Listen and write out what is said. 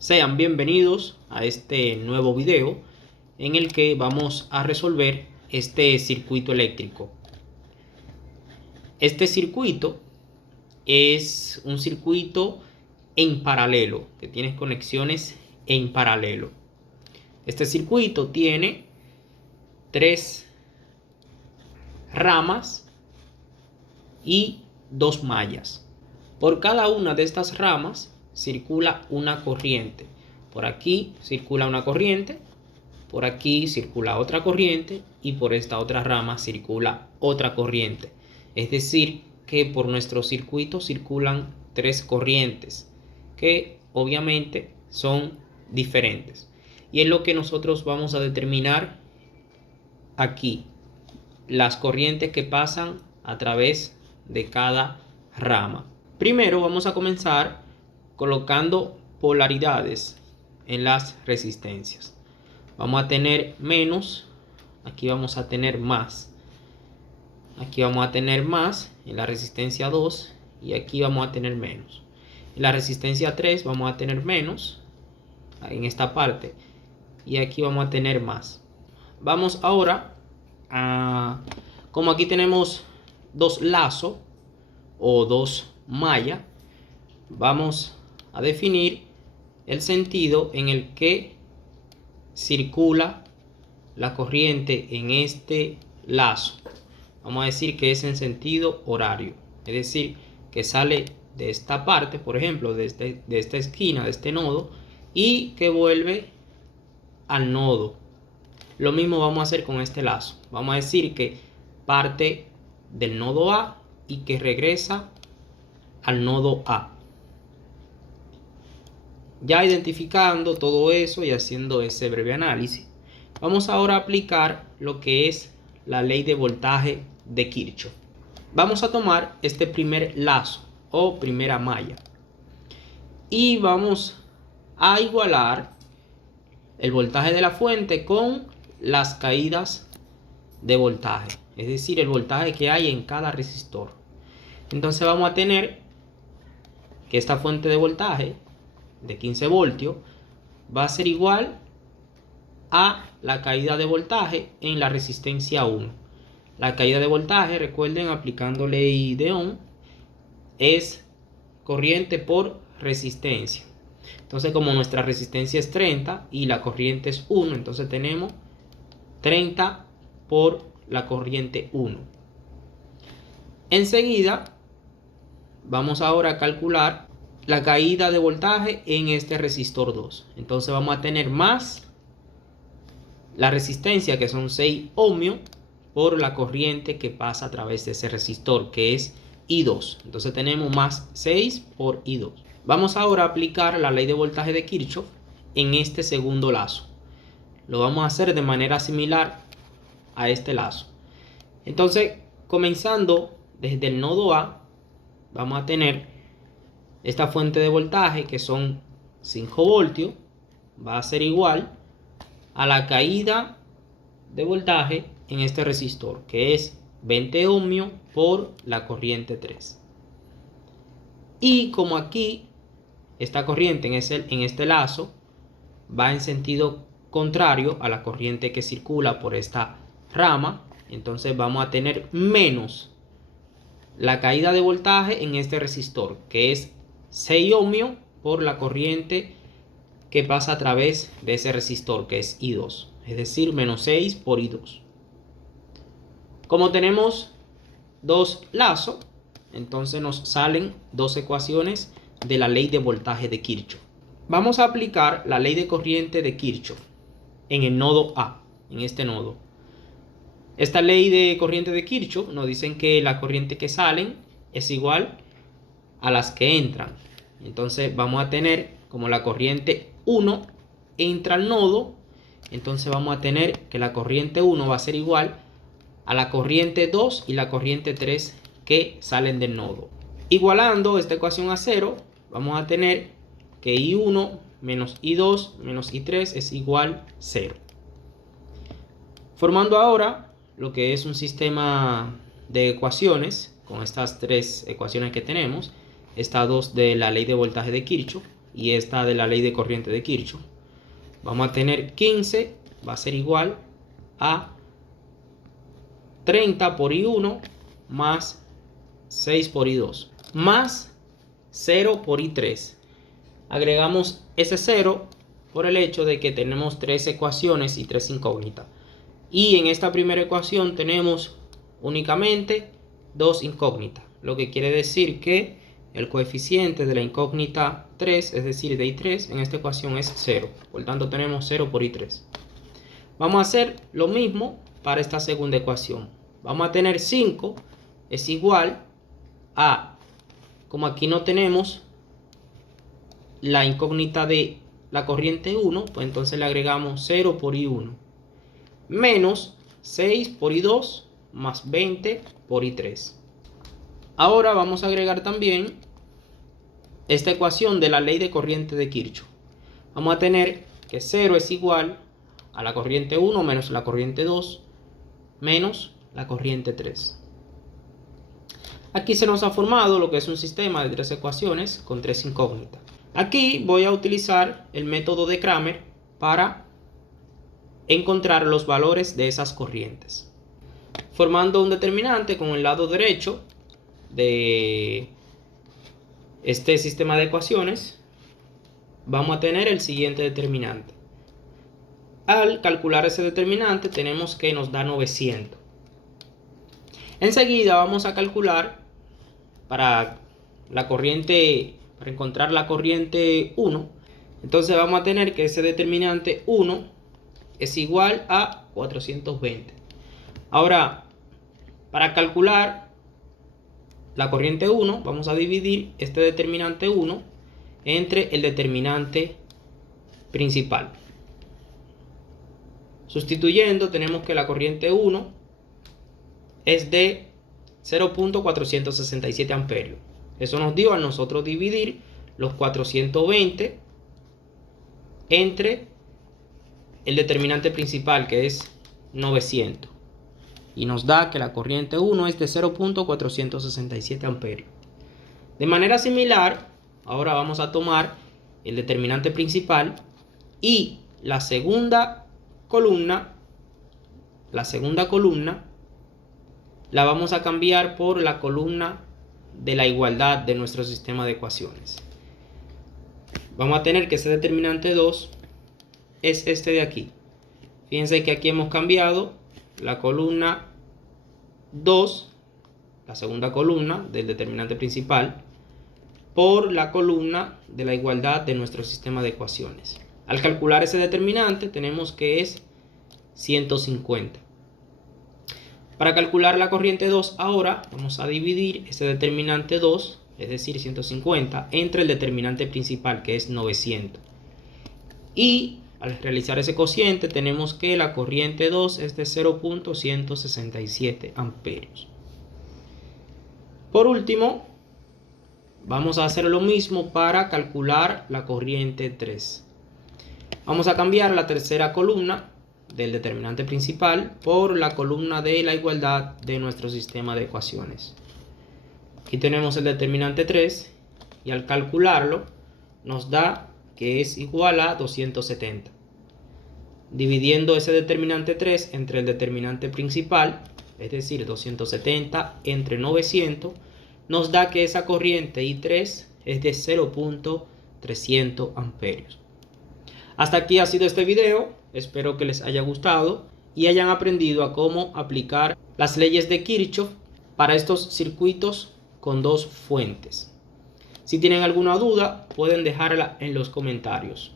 Sean bienvenidos a este nuevo video en el que vamos a resolver este circuito eléctrico. Este circuito es un circuito en paralelo, que tiene conexiones en paralelo. Este circuito tiene tres ramas y dos mallas. Por cada una de estas ramas circula una corriente. Por aquí circula una corriente, por aquí circula otra corriente y por esta otra rama circula otra corriente. Es decir, que por nuestro circuito circulan tres corrientes que obviamente son diferentes. Y es lo que nosotros vamos a determinar aquí, las corrientes que pasan a través de cada rama. Primero vamos a comenzar colocando polaridades en las resistencias. Vamos a tener menos, aquí vamos a tener más. Aquí vamos a tener más en la resistencia 2 y aquí vamos a tener menos. En la resistencia 3 vamos a tener menos en esta parte y aquí vamos a tener más. Vamos ahora a, como aquí tenemos dos lazos o dos mallas, vamos a definir el sentido en el que circula la corriente en este lazo. Vamos a decir que es en sentido horario, es decir, que sale de esta parte, por ejemplo, de esta esquina, de este nodo, y que vuelve al nodo. Lo mismo vamos a hacer con este lazo. Vamos a decir que parte del nodo A y que regresa al nodo A. Ya identificando todo eso y haciendo ese breve análisis, vamos ahora a aplicar lo que es la ley de voltaje de Kirchhoff. Vamos a tomar este primer lazo o primera malla y vamos a igualar el voltaje de la fuente con las caídas de voltaje, es decir, el voltaje que hay en cada resistor. Entonces vamos a tener que esta fuente de voltaje de 15 voltios va a ser igual a la caída de voltaje en la resistencia 1. La caída de voltaje, recuerden, aplicando ley de Ohm, es corriente por resistencia. Entonces, como nuestra resistencia es 30 y la corriente es 1, entonces tenemos 30 por la corriente 1. Enseguida vamos ahora a calcular la caída de voltaje en este resistor 2. Entonces vamos a tener más la resistencia, que son 6 ohmios, por la corriente que pasa a través de ese resistor, que es I2. Entonces tenemos más 6 por I2. Vamos ahora a aplicar la ley de voltaje de Kirchhoff en este segundo lazo. Lo vamos a hacer de manera similar a este lazo. Entonces, comenzando desde el nodo A, vamos a tener esta fuente de voltaje, que son 5 voltios, va a ser igual a la caída de voltaje en este resistor, que es 20 ohmios por la corriente 3. Y como aquí esta corriente en este lazo va en sentido contrario a la corriente que circula por esta rama, entonces vamos a tener menos la caída de voltaje en este resistor, que es 6 ohmios por la corriente que pasa a través de ese resistor, que es I2, es decir, menos 6 por I2. Como tenemos dos lazos, entonces nos salen dos ecuaciones de la ley de voltaje de Kirchhoff. Vamos a aplicar la ley de corriente de Kirchhoff en el nodo A, en este nodo. Esta ley de corriente de Kirchhoff nos dicen que la corriente que salen es igual a las que entran. Entonces vamos a tener, como la corriente 1 entra al nodo, entonces vamos a tener que la corriente 1 va a ser igual a la corriente 2 y la corriente 3 que salen del nodo. Igualando esta ecuación a 0, vamos a tener que I1 menos I2 menos I3 es igual a 0. Formando ahora lo que es un sistema de ecuaciones con estas tres ecuaciones que tenemos, estas dos de la ley de voltaje de Kirchhoff. y esta de la ley de corriente de Kirchhoff. Vamos a tener 15 va a ser igual a 30 por I1 más 6 por I2 más 0 por I3. Agregamos ese 0 por el hecho de que tenemos 3 ecuaciones y 3 incógnitas. Y en esta primera ecuación tenemos únicamente 2 incógnitas, lo que quiere decir que el coeficiente de la incógnita 3, es decir, de I3, en esta ecuación es 0. Por tanto, tenemos 0 por I3. Vamos a hacer lo mismo para esta segunda ecuación. Vamos a tener 5 es igual a, como aquí no tenemos la incógnita de la corriente 1, pues entonces le agregamos 0 por I1 menos 6 por I2 más 20 por I3. Ahora vamos a agregar también esta ecuación de la ley de corriente de Kirchhoff. Vamos a tener que 0 es igual a la corriente 1 menos la corriente 2 menos la corriente 3. Aquí se nos ha formado lo que es un sistema de 3 ecuaciones con 3 incógnitas. Aquí voy a utilizar el método de Cramer para encontrar los valores de esas corrientes. Formando un determinante con el lado derecho de este sistema de ecuaciones, vamos a tener el siguiente determinante. Al calcular ese determinante tenemos que nos da 900. Enseguida vamos a calcular para encontrar la corriente 1. Entonces vamos a tener que ese determinante 1 es igual a 420. Ahora, para calcular la corriente 1, vamos a dividir este determinante 1 entre el determinante principal. Sustituyendo, tenemos que la corriente 1 es de 0.467 amperios. Eso nos dio a nosotros dividir los 420 entre el determinante principal, que es 900. Y nos da que la corriente 1 es de 0.467 amperios. De manera similar, ahora vamos a tomar el determinante principal y la segunda columna la vamos a cambiar por la columna de la igualdad de nuestro sistema de ecuaciones. Vamos a tener que ese determinante 2 es este de aquí. Fíjense que aquí hemos cambiado la columna 2, la segunda columna del determinante principal, por la columna de la igualdad de nuestro sistema de ecuaciones. Al calcular ese determinante tenemos que es 150. Para calcular la corriente 2 ahora vamos a dividir ese determinante 2, es decir 150, entre el determinante principal, que es 900. Y al realizar ese cociente tenemos que la corriente 2 es de 0.167 amperios. Por último, vamos a hacer lo mismo para calcular la corriente 3. Vamos a cambiar la tercera columna del determinante principal por la columna de la igualdad de nuestro sistema de ecuaciones. Aquí tenemos el determinante 3 y al calcularlo nos da que es igual a 270. Dividiendo ese determinante 3 entre el determinante principal, es decir, 270 entre 900, nos da que esa corriente I3 es de 0.300 amperios. Hasta aquí ha sido este video. Espero que les haya gustado y hayan aprendido a cómo aplicar las leyes de Kirchhoff para estos circuitos con dos fuentes. Si tienen alguna duda, pueden dejarla en los comentarios.